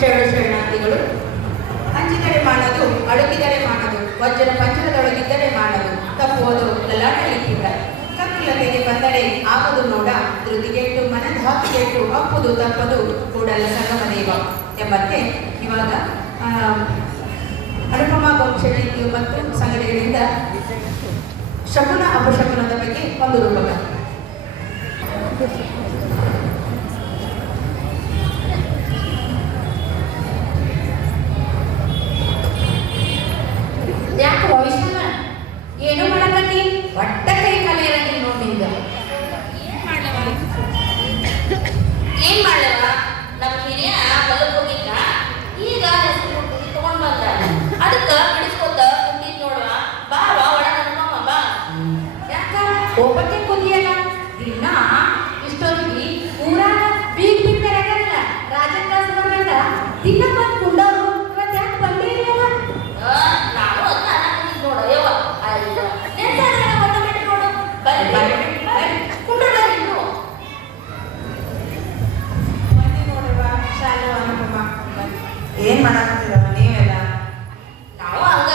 ಶರಣ ಶರಣಾರ್ಥಿಗಳು. ಹಂಚಿದರೆ ಮಾಡೋದು, ಅಳುಕಿದರೆ ಮಾಡೋದು, ವಜ್ರ ಪಂಚರದೊಳಗಿದ್ದರೆ ಮಾಡೋದು ತಪ್ಪುವುದು ಲಲಾಟ ಲಿಖಿತ ಕಕ್ಕಿಲತೆಗೆ ಬಂದರೆ ಆಗದು ನೋಡ, ಧೃತಿಗೆಟ್ಟು ಮನಧಾತಿಗೆಟ್ಟು ಅಪ್ಪುದು ತಪ್ಪದು ಕೂಡಲ ಸಂಗಮ ದೇವ ಎಂಬಂತೆ ಇವಾಗ ಅನುಪಮ ವಂಶನೀತಿ ಮತ್ತು ಸಂಘಟನೆಗಳಿಂದ ಶಕುನ ಅಪಶಕುನದ ಬಗ್ಗೆ ಒಂದು ರೂಪಕ. ಏನ್ ಮಾಡಾಕತ್ತೀರವ ನೀವೆಲ್ಲ ನಾವು ಹಂಗ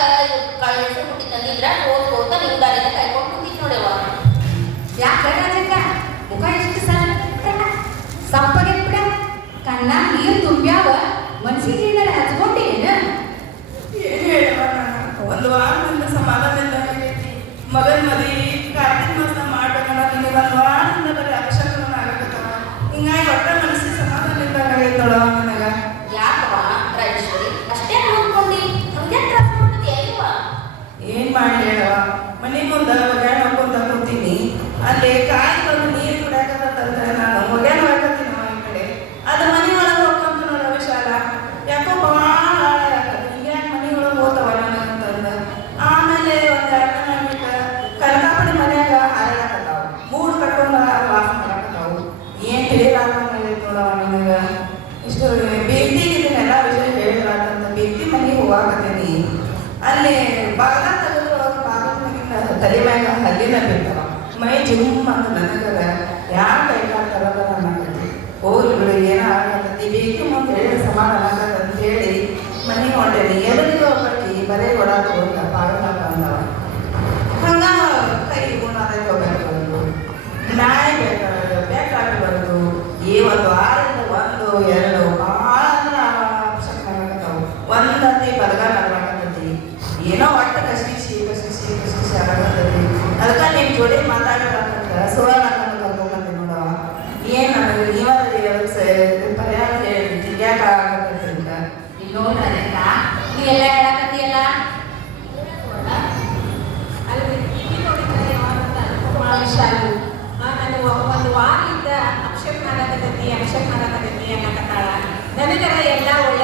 ಕಳ್ಳ ಹೆಸರು ಹುಟ್ಟಿ ತಂದಿದ್ರ ಓದ್ಕೋತ ನಿಮ್ ದಾರಿನ ಕೈಕೊಂಡು ಕುಂತಿದ್ ನೋಡವ್ವ ಯಾಕ ರಾಜಕ್ಕ? ಮುಖ ಎಷ್ಟು ಸಣ್ಣ ಸಪ್ಪಗೆ ಬಿಡ ಕಣ್ಣ ನೀರು ತುಂಬ್ಯಾವ? ಮನ್ಸಿಗೆ ಏನಾರ ಏನು? ಹೇಳವ ನಾನು? ಒಂದು ಸಮಾಧಾನ ಇಲ್ದಂಗಾಗೈತಿ ಮಗನ್ ಮದಿ ಕಾರ್ತಿಕ್ ಮಾಸ ಮಾಡ್ಬೇಕನ್ನ ನಿನಗೆ ಒಂದು ವಾರದಿಂದ ಬರೀ ಅಪಶಕನ ಆಗಕತ್ತವ ಹಿಂಗಾಗಿ ಒಟ್ಟ ಮನಸ್ಸಿಗೆ ಸಮಾಧಾನ ಇಲ್ಲ ನೋಡವ ಜುಮ್ ಅಂತ ನನಗದ ಯಾರ ಕೈ ಕಾಲು ತರದಲ್ಲ ಅನ್ನಕತ್ತಿ ಬಿಡು ಏನೋ ಆಗತ್ತತಿ ಬೇಕು ಮತ್ತು ಹೇಳಿ ಸಮಾಧಾನ ಆಗತ್ತೆ ಅಂತ ಹೇಳಿ ಮನೆಗೆ ಹೊಂಟೇನಿ ಎಲ್ಲರಿಗೂ ಒಬ್ಬಾಕಿ ಬರೇ ಕೊಡಾಕ ಹೋಗ ಬಾಗಿಲ ಬಂದವ ಹಂಗ ಕೈ ಗುಣದ ಹೋಗ್ಬೇಕು ನಾಯಿ ಬೇಕು ಬೇಕಾಗಿ ಈ ಒಂದು ಆರಿಂದ ಒಂದು ಎರಡು ಭಾಳ ಅಂದ್ರೆ ಆಗತ್ತಾವು ಒಂದತಿ ಬಲಗಾಲ ಆಗ್ಲಾಕತ್ತೈತಿ ಏನೋ ಒಟ್ಟು ಕಷ್ಟಿಸಿ ಕಷ್ಟಿಸಿ ಕಷ್ಟಿಸಿ ಆಗತ್ತೈತಿ ಅದಕ್ಕೆ ನಿಮ್ಮ ಜೋಡಿ ಮಾತಾಡಬೇಕಂತ ಸುವರ್ಣ ಕರ್ಕೊಂಡ್ಬಂದೆ ನೋಡವ ಏನು ನನಗೆ ನೀವಲ್ಲಿ ಪರಿಹಾರ ಹೇಳಿ ಯಾಕೆ ಆಗತ್ತಂತ ಇಲ್ಲೋ ರಾಜಕ್ಕ ನೀ ಎಲ್ಲ ಹೇಳಕತ್ತೀಯಲ್ಲ? ಒಂದು ವಾರದಿಂದ ಅಕ್ಷೇಪ ಮಾಡಕತ್ತೈತಿ ಅಕ್ಷೇಪ ಮಾಡಕತ್ತೈತಿ ಅನ್ನಕತ್ತಾಳ. ನನಗರ ಎಲ್ಲ ಒಳ್ಳೇದಾಗೈತಿ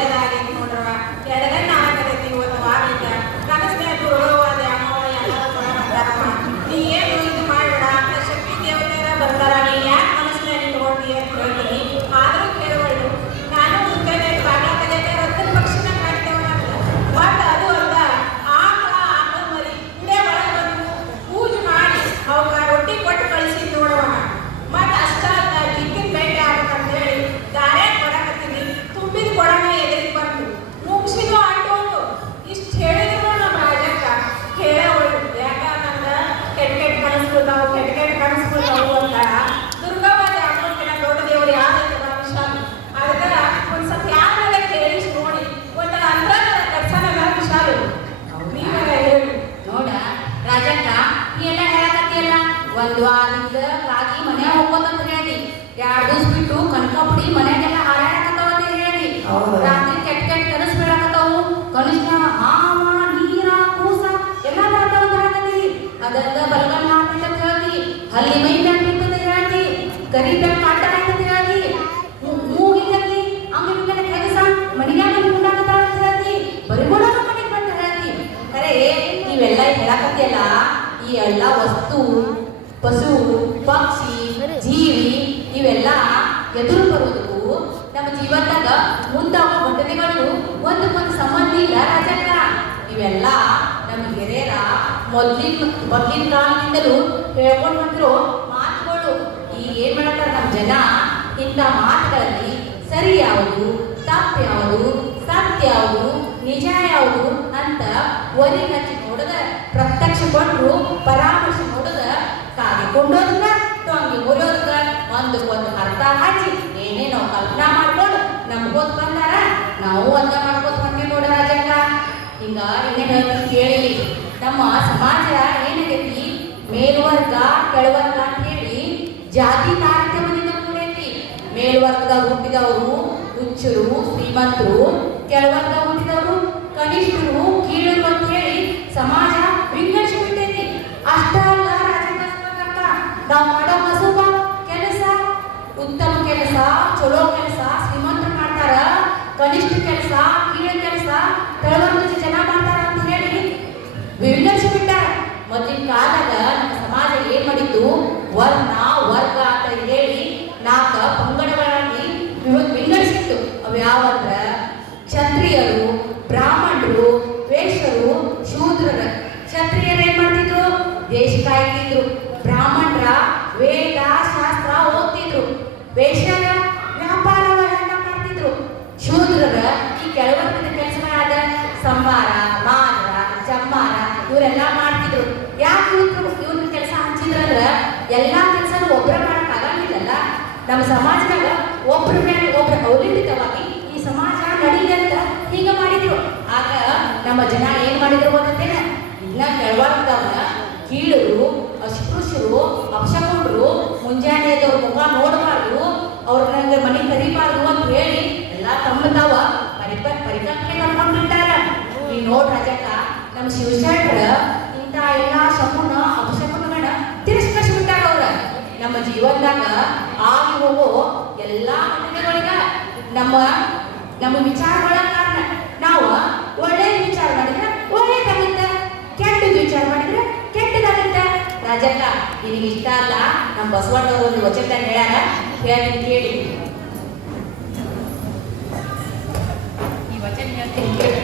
ಹೇಳಕತ್ತಿಯಲ್ಲ ಈ ಎಲ್ಲ ವಸ್ತು, ಪಶು, ಪಕ್ಷಿ, ಜೀವಿ ಇವೆಲ್ಲ ಎದುರು ಬರೋದಕ್ಕೂ ನಮ್ಮ ಜೀವನದಾಗ ಮುಂದಾಗೋ ಘಟನೆಗಳು ಒಂದೊಂದು ಸಂಬಂಧ ಇಲ್ಲ ರಾಜಣ್ಣ ಇವೆಲ್ಲ ನಮ್ಮ ಹಿರಿಯರ ಮೊದಲಿನ ಮೊದಲಿನ ಕಾಲದಿಂದಲೂ ಹೇಳ್ಕೊಂಡು ಬಂದಿರೋ ಮಾತುಗಳು. ಈಗ ಏನ್ ಮಾಡ್ತಾರೆ ನಮ್ಮ ಜನ? ಇಂಥ ಮಾತುಗಳಲ್ಲಿ ಸರಿ ಯಾವುದು, ತಪ್ಪು ಯಾವುದು, ಸತ್ಯ ಯಾವುದು, ನಿಜ ಯಾವುದು ಅಂತ ಒರಿ ಶಂಟ್ರು ಪರಾಮರ್ಶೆ ನೋಡದ ಕಾಗಿಕೊಂಡೋದ್ಗ ಟೊಂಗಿ ಒಂದು ಒಂದು ಅರ್ಥ ಹಚ್ಚಿ ಏನೇನೋ ಕಲ್ಪನಾ ಮಾಡ್ಕೊಂಡು ನಮ್ಗೋದ್ ಬಂದಾರ? ನಾವು ಅರ್ಥ ಮಾಡ್ಕೋತ ಬಂದ್ವಿ ನೋಡ ರಾಜಕ್ಕ. ಏನೇನು ಹೇಳ್ತೀನಿ ಕೇಳಿ ನಮ್ಮ ಸಮಾಜ ಏನಾಗೈತಿ? ಮೇಲ್ವರ್ಗ, ಕೆಳವರ್ಗ ಅಂತ ಹೇಳಿ ಜಾತಿ ತಾರತಮ್ಯದಿಂದ ಕೂಡೈತಿ ಮೇಲ್ವರ್ಗದ ಹುಟ್ಟಿದವರು ಹುಚ್ಚರು, ಶ್ರೀಮಂತರು ಕೆಳವರ್ಗ ಹುಟ್ಟಿದವರು ಕನಿಷ್ಠರು, ಕೀಳರು ಅಂತ ಹೇಳಿ ಸಮಾಜ ನಾವು ಮಾಡೋ ಮಸುಬ ಕೆಲಸ, ಉತ್ತಮ ಕೆಲಸ, ಚಲೋ ಕೆಲಸ, ಶ್ರೀಮಂತರು ಮಾಡ್ತಾರ, ಕನಿಷ್ಠ ಕೆಲಸ, ಕೀಳ ಕೆಲಸ ಕೆಳವರ್ಗದ ಜನ ಮಾಡ್ತಾರ ಅಂತ ಹೇಳಿ ವಿವಿಧ ಬಿಟ್ಟಾರ. ಮೊದಲಿನ ಕಾಲದಾಗ ನಮ್ಮ ಸಮಾಜ ಏನ್ ಮಾಡಿತ್ತು ವರ್ಣ ಒಬ್ರ ಮೇಲೆ ಒಬ್ರ ಅವಲಂಬಿತವಾಗಿ ಈ ಸಮಾಜ ನಡೀಲಿ ಅಂತ ಹೀಗೆ ಮಾಡಿದ್ರು. ಆಗ ನಮ್ಮ ಜನ ಏನ್ ಮಾಡಿದ್ರು ಗೊತ್ತೇನ? ಇದನ್ನ ಕೆಳವರ್ಗದವ್ರನ್ನ ಕೀಳರು, ಅಸ್ಪೃಶ್ಯರು ಅಕ್ಷಕೊಂಡರು ಮುಂಜಾನೆ ಅವ್ರ ಮುಖ ನೋಡಬಾರ್ದು ಅವ್ರನ್ನ ಮನೆ ಕರಿಬಾರ್ದು ಅಂತ ಹೇಳಿ ಎಲ್ಲ ತಮ್ಮ ತಾವ ಪರಿಕ ಪರಿಕಲ್ಪನೆ ಮಾಡ್ಕೊಂಡಿರ್ತಾರ ಈ ನೋಡ್ ರಾಜಕ ನಮ್ಮ ಶಿವಶಂಕರ ಇಂಥ ಎಲ್ಲ ಶಕುನ, ಅಪಶಕುನಗಳನ್ನ ತಿರಸ್ಕರಿಸ್ಬಿಟ್ಟಾರ ಅವ್ರ ನಮ್ಮ ಜೀವನದಾಗ ಆಗಿ ಹೋಗೋ ಎಲ್ಲಾ ಘಟನೆಗಳಿಗ ನಮ್ಮ ನಮ್ಮ ವಿಚಾರಗಳ ಕಾರಣ. ನಾವು ಒಳ್ಳೆ ವಿಚಾರ ಮಾಡಿದ್ರೆ ಒಳ್ಳೇದಾಗುತ್ತೆ ಕೆಟ್ಟದ ವಿಚಾರ ಮಾಡಿದ್ರೆ ಕೆಟ್ಟದಾಗುತ್ತೆ. ರಾಜಕ್ಕ, ನಿನಗೆ ಇಷ್ಟ ಅಲ್ಲ? ನಮ್ಮ ಬಸವಣ್ಣವರು ಒಂದು ವಚನ ಹೇಳ್ಯಾರ. ಹೇಳಿ ಕೇಳಿ. ಈ ವಚನ ಹೇಳ್ತೀನಿ, ಕೇಳಿ.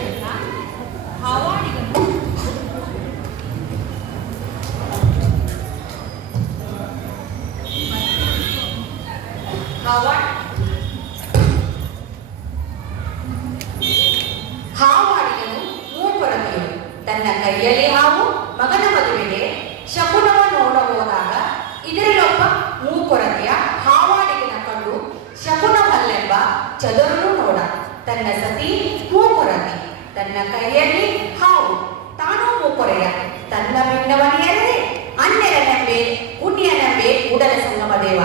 ಚದುರನು ನೋಡ. ತನ್ನ ಸತಿ ಮೂಕೊರತಿ ತನ್ನ ಕೈಯಲ್ಲಿ ಹಾವು. ತಾನೂ ಮೂಕೊರೆಯ ತನ್ನ ಭಿನ್ನವನೆಯರೇ ಅನ್ಯರನೆಂಬೆ ಪುಣ್ಯನೆಂಬೆ ಕೂಡಲ ಸಂಗಮ ದೇವ.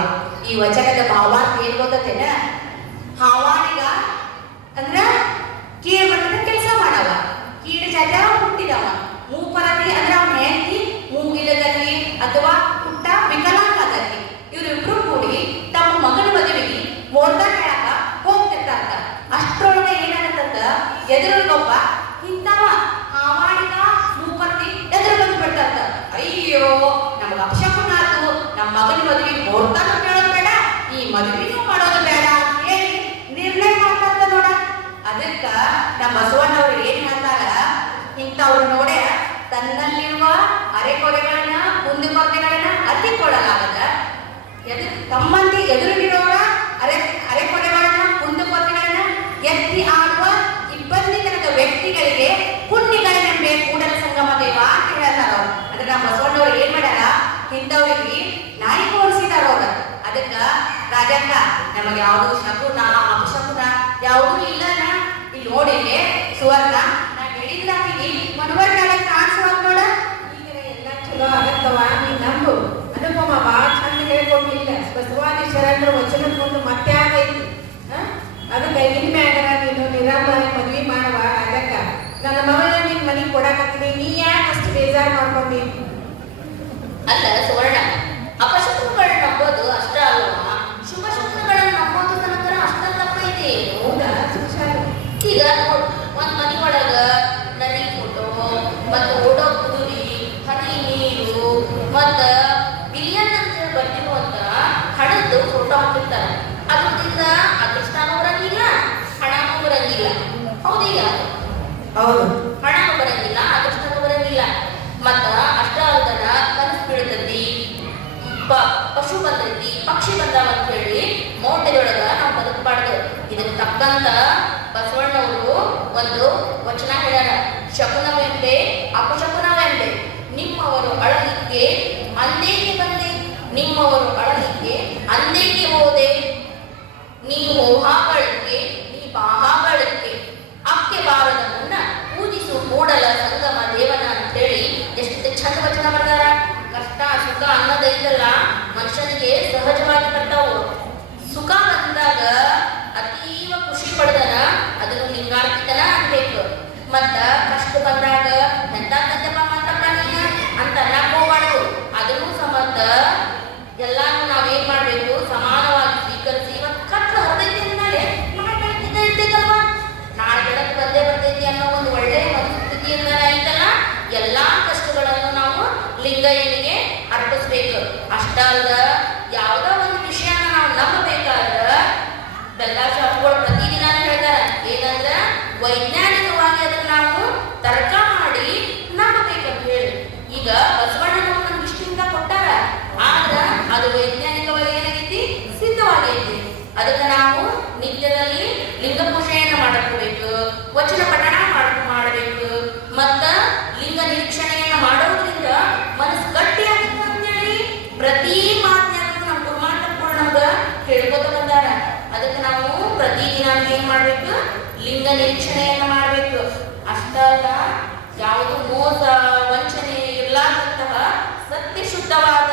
ಈ ವಚನದ ಭಾವಾರ್ಥ ಏನ್ ಗೊತ್ತೇನ ಹಾವಾಡಿಗ ಅಂದ್ರ ಕೀಳು ಕೆಲಸ ಮಾಡವ. ಕೀಳು ಜಾತ ಹುಟ್ಟಿದವ. ಮೂಕೊರತಿ ಅಂದ್ರ ಅವನ ಹೆಂಡತಿ ಮದುವೆನೂ ಮಾಡೋದು ಬೇಡ. ಅಂತ ಹೇಳಿ ನಿರ್ಣಯ ಮಾಡ್ತಾರ ನೋಡ. ಅದಕ್ಕ ನಮ್ಮ ಬಸವಣ್ಣವ್ರು ಏನ್ ಹೇಳ್ತಾರ, ಇಂಥವ್ರು ನೋಡ್ಯ ತನ್ನಲ್ಲಿರುವ ಅರೆಕೊರೆಗಳನ್ನ, ಕುಂದುಕೊರತೆಗಳನ್ನ ಅತ್ತಿಕೊಳ್ಳಲಾಗದ. ಎದು ತಮ್ಮಲ್ಲಿ ಎದುರಿಗಿರೋರ ಅರೆ, ಅರೆಕೊರೆಗಳನ್ನ, ಕುಂದುಕೊರತೆಗಳನ್ನ ಎತ್ತಿ ಆಡುವ ಇಬ್ಬಂದಿತನದ ವ್ಯಕ್ತಿಗಳಿಗೆ ಪುಣ್ಯಗಳನ್ನೆಂಬೆ ಕೂಡಲ ಸಂಗಮ ದೇವ ಅಂತ ಹೇಳ್ತಾರ ಅಂದ್ರೆ ನಮ್ಮ ಬಸವಣ್ಣವ್ರು ಏನ್ ಮಾಡ್ಯಾರ, ಇಂಥವ್ರಿಗೆ ನಾಯಿ ತೋರಿಸಿದಾರ ಅವ್ರ ಅದಕ್ಕ ರಾಜಕ್ಕ ನಮಗೆ ಯಾವುದು ಶಕುನ, ಅಪಶಕುನ ಯಾವುದೂ ಇಲ್ಲನ ಇಲ್ಲಿ ನೋಡಿ ಇಲ್ಲಿ ಸುವರ್ಣ ನಾ ಹೇಳಿದ್ರಾಕಿಗೆ ಮನವರ್ಗಾಲ ಕಾಣಿಸುವಾಗ ನೋಡ ಈಗ ಎಲ್ಲ ಚಲೋ ಆಗತ್ತವ ನೀ ನಂಬು. ಅನುಪಮ ಬಹಳ ಚಂದ ಹೇಳ್ಕೊಂಡಿಲ್ಲ ಬಸವಾದಿ ಶರಣರ ವಚನದ ಮುಂದೆ ಮತ್ತೆ ಆಗೈತಿ? ಅದಕ್ಕೆ ಇನ್ಮ್ಯಾಗರ ನೀನು ನಿರಾಮಯ ಮದ್ವಿ ಮಾಡವ ಅದಕ್ಕ ನನ್ನ ಮಗನ ನಿನ್ ಮನೆಗೆ ಕೊಡಕತ್ತೀನಿ. ನೀ ಯಾಕೆ ಅಷ್ಟು ಬೇಜಾರು ಮಾಡ್ಕೊಂಡಿ? ಅಲ್ಲ ಸುವರ್ಣ ಅಪಶಕುನಗಳನ್ನ ನಂಬೋದು ಅಷ್ಟ ಅಲ್ವಾ ಶುಭ ಶಕುನಗಳನ್ನ ನಂಬೋದು ತನಕ ಅಷ್ಟ ತಪ್ಪ ಇದೆ ಏನು ಹೌದಾ ಸುಶಾಲ ಈಗ ನೋಡ್ ಒಂದ್ ಮನಿ ಒಳಗ ನದಿ ಫೋಟೋ ಮತ್ತ ಓಡೋ ಕುದುರಿ ಹನಿ ನೀರು ಮತ್ತ ಬಿಲಿಯನ್ ಅಂತ ಹೇಳಿ ಬರ್ತಿರುವಂತ ಹಣದ್ದು ಫೋಟೋ ಹಾಕಿರ್ತಾರ ಅದ್ರದಿಂದ ಅದೃಷ್ಟನೂ ಬರಂಗಿಲ್ಲ ಹಣನೂ ಬರಂಗಿಲ್ಲ ಹೌದೀಗ ಹೌದು. ಹಣನು ಬರಂಗಿಲ್ಲ ಅದೃಷ್ಟನು ಬರಂಗಿಲ್ಲ. ಮತ್ತ ಅಷ್ಟ ಅಲ್ದನ ಕನಸು ಬೀಳ್ತೈತಿ ಪಶು ಬಂದೈತಿ, ಪಕ್ಷಿ ಬಂದಾವ ಅಂತ ಹೇಳಿ ಮೋಟೆಯೊಳಗ ನಾವು ಬದುಕಬಾರ್ದು. ಇದಕ್ಕೆ ತಕ್ಕಂತ ಬಸವಣ್ಣವರು ಒಂದು ವಚನ ಹೇಳ್ಯಾರ. ಶಕುನವೆಂಬೆ, ಅಪಶಕುನವೆಂಬೆ. ನಿಮ್ಮವರು ಅಳಲಿಕ್ಕೆ ಅಂದೇಕೆ ಬಂದೆ? ನಿಮ್ಮವರು ಅಳಲಿಕ್ಕೆ ಅಂದೇಕೆ ಹೋದೆ? ನೀವು ಹಾಗಳಿಗೆ ನೀ ಬಾಹಾಗಳಿಗೆ ಅಕ್ಕೆ ಬಾರದ ಮುನ್ನ ಪೂಜಿಸು ಕೂಡಲ ಸಂಗಮ ದೇವನ ಅಂತೇಳಿ ಎಷ್ಟು ಚಂದ ವಚನ ಬರ್ದಾರ ಕಷ್ಟ ಸುಖ ಅನ್ನೋದೈತಲ್ಲ ಮನುಷ್ಯನಿಗೆ ಸಹಜವಾಗಿ ಬರ್ತಾವು ಸುಖ ಬಂದಾಗ ಅತೀವ ಖುಷಿ ಪಡ್ದನ ಅದನ್ನು ಲಿಂಗಾರ್ಪಿತನ ಅನ್ಬೇಕು. ಮತ್ತ ಕಷ್ಟ ಬಂದಾಗ ಎಂತ ಕದ್ದಪ್ಪ ಮಾತಪ್ಪ ನೀನು ಅಂತ ಅನ್ನಕ್ ಹೋಗ್ಬಾರ್ದು. ಅದನ್ನು ಸಮಂತ ಎಲ್ಲಾನು ನಾವೇನ್ ಮಾಡ್ಬೇಕು? ಸಮಾನವಾಗಿ ಸ್ವೀಕರಿಸಿ ಇವತ್ತು ಕಷ್ಟ ಹರಿದೈತಿ ಅಂದ್ಮೇಲೆ ಬೆಳಗ್ಗೆ ಇರ್ತೈತಲ್ವಾ ನಾಳೆ ಬೆಳಗ್ಗೆ ಬಂದೇ ಬರ್ತೈತಿ ಅನ್ನೋ ಒಂದು ಒಳ್ಳೆಯ ಮನಸ್ಥಿತಿಯಿಂದ ಐತಲ್ಲ ಎಲ್ಲಾ ಕಷ್ಟಗಳನ್ನು ನಾವು ಲಿಂಗಯ್ಯನಿಗೆ ಅರ್ಪಿಸ್ಬೇಕು. ಅಷ್ಟ ಅಲ್ದ ಯಾವುದೋ ಒಂದು ವಿಷಯನ ನಾವು ನಂಬಬೇಕಾದ್ರ ಬೆಲ್ಲ ಶಾಪ್ಗಳು ಪ್ರತಿದಿನ ಹೇಳ್ತಾರೆ. ಏನಂದ್ರ ವೈಜ್ಞಾನಿಕವಾಗಿ ಅದನ್ನ ನಾವು ತರ್ಕ ಮಾಡಿ ನಂಬಬೇಕಂತ ಹೇಳಿ. ಈಗ ಬಸವಣ್ಣನವರು ನಮ್ಗೆ ಇಷ್ಟಿಂದ ಕೊಟ್ಟಾರ ಆದ್ರ ಅದು ವೈಜ್ಞಾನಿಕವಾಗಿ ಏನಾಗೈತಿ? ಸಿದ್ಧವಾಗೈತಿ. ಅದಕ್ಕೆ ನಾವು ನಿತ್ಯದಲ್ಲಿ ಲಿಂಗ ಮಾಡಬೇಕು ವಚನ ಪಠಣ ಮಾಡ್ ಮಾಡಬೇಕು ಮತ್ತ ಲಿಂಗ ನಿರೀಕ್ಷಣೆಯನ್ನ ಮಾಡೋದ್ರಿಂದ ಮನಸ್ಸು ಗಟ್ಟಿಯಾಗುತ್ತೆ ಅಂತೇಳಿ ಪ್ರತಿ ಮಾತನಾಗೂ ನಮ್ಮ ಗುರುಮಾಟಪ್ಪಗಳು ನಮ್ಗ ಹೇಳ್ಕೊತ ಬಂದಾರ ಅದಕ್ಕೆ ನಾವು ಪ್ರತಿದಿನ ಏನ್ ಮಾಡ್ಬೇಕು ಲಿಂಗ ನಿರೀಕ್ಷಣೆಯನ್ನು ಮಾಡಬೇಕು. ಅಷ್ಟಲ್ಲ, ಯಾವುದು ಮೋಸ, ವಂಚನೆ ಇರ್ಲಾರ್ದಂತಹ ಸತ್ಯ ಶುದ್ಧವಾದ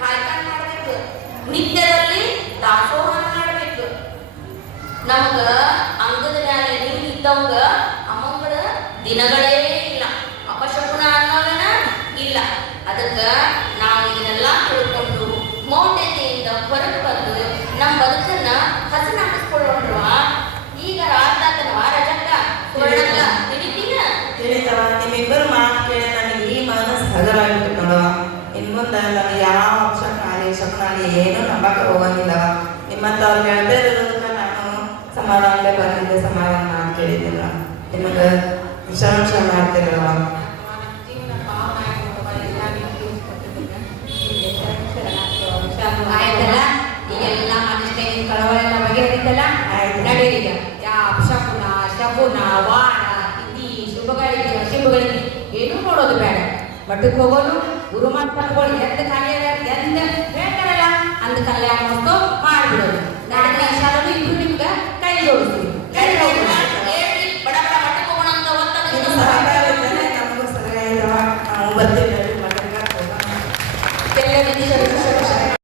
ಕಾಯ್ಕ ಮಾಡಬೇಕು. ನಿತ್ಯದಲ್ಲಿ ದಾಸೋಹ ಮಾಡಬೇಕು. ನಮ್ಗ ಅಂಗದ ಮ್ಯಾಲೆ ನೀರು ಇದ್ದವಂಗ ಅಮ್ಮಂಗಳ ದಿನಗಳೇ ಇಲ್ಲ. ಅಪಶಕುನ ಅನ್ನೋದನ ಇಲ್ಲ. ಅದಕ್ಕ ನಾವು ಇದನ್ನೆಲ್ಲ ತಿಳ್ಕೊಂಡು ಮೌಢ್ಯತೆಯಿಂದ ಹೊರಗೆ ಬಂದು ನಮ್ಮ ಬದುಕನ್ನ ಹಸನಾಗಿಸ್ಕೊಳ್ಳೋಣ ಈಗ ರಾತಾತನವ ರಜಕ್ಕ ಸುವರ್ಣಕ್ಕ ಹಿಡಿತೀನ ತಿಳಿತವ ನಿಮ್ಮಿಬ್ಬರು ಮಾತು ಕೇಳಿ ನನಗೆ ಈ ಮನಸ್ಸು ಹಗರಾಗಿತ್ತು ನೋಡುವ ಇನ್ ಮುಂದೆ ನಾನು ಯಾವ ಶಕ್ನಾಲಿ ಶಕ್ನಾಲಿ ಏನೂ ನಂಬಕ್ಕೆ ಹೋಗಂಗಿಲ್ಲವ ನಿಮ್ಮಂತವ್ರು ಹೇಳ್ತಾ ಇರೋದಕ್ಕೆ ನಾನು ಸಮಾಧಾನಲೇ ಬಂದಿದ್ದೆ ಸಮಾಧಾನ ಮಾಡಿ ಕೇಳಿದ್ದಿಲ್ಲ ನಿಮಗೆ ಶರಣ ಮಾಡ್ತಿರಲ್ಲ? ಆಯ್ತಲ್ಲ? ಈಗೆಲ್ಲ ಮನುಷ್ಯ ಬಗೆಹರಿತಲ್ಲ? ಯಾ ಅಪಶಕುನ ಶಕುನ ವಾಣ ಇತಿ ಶುಭಗಳಿಗೆ ಅಶುಭಗಳಿಗೆ ಏನೂ ನೋಡೋದು ಬೇಡ. ಮಠಕ್ಕೆ ಹೋಗೋನು ಗುರು ಮಠಗಳು ಎಂದ ಕಾರ್ಯ ಎಂದ ಹೇಳ್ತಾರಲ್ಲ ಅಂದ ಕಲ್ಯಾಣ ಮಾಡ್ಬಿಡೋದು. ನಾಡಿನ ಇಶಾರನು ಇಬ್ರು